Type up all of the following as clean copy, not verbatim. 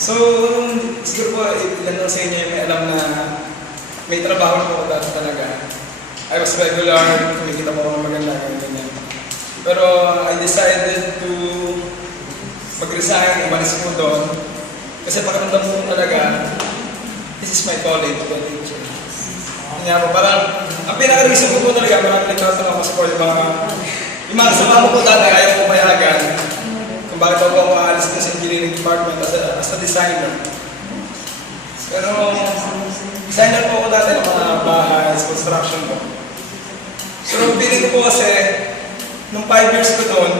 So, siguro po, ilan lang sa inyo yung may alam na may trabaho po ako dati talaga. I was regular, kumikita po ako ng maganda, ganyan. Pero I decided to mag-resign, umalis po doon. Kasi pakiramdam po talaga, this is my calling to the teacher. Kanya po, parang, ang pinaka-reason ko po talaga, marami nagtatanong ako sa call, yung mga kasama ko po dati, ayaw ko mayagan. Kung bakit ako aalis din sa engineering department as a designer. Pero, designer po ako dati ng mga bahay, construction po. So, feeling ko po kasi, nung 5 years ko doon,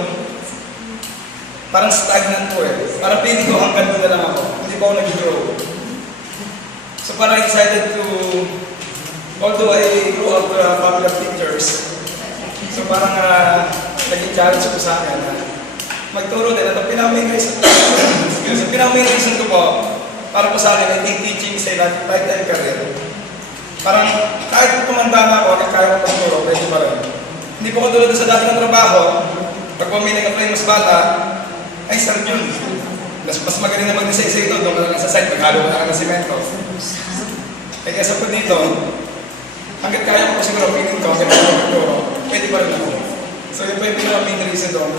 parang stagnant po eh. Parang feeling ko hanggang doon na lang ako. Hindi pa ako nag-grow. So parang excited to, although I grew up with a family of teachers, so parang naging challenge ko sa akin na magturo din. At ang pinaka-main reason ko po, para po sa akin, I think teaching is a lifetime career. Parang kahit tumanda na ako, kahit kaya ko magturo, pwede pa rin. Hindi po ko tulad sa dati ng trabaho, pag may nag-apply mas bata, ay sir yun. Mas magaling na mag-design sa ito, doon ka lang sa site, maghalo ka na ng semento. Eh kaya sa po dito, hanggat kaya ko po siguro, feeling ko, hanggat ako magturo, pwede pa rin ako. So yun po yung pinaka-main reason doon.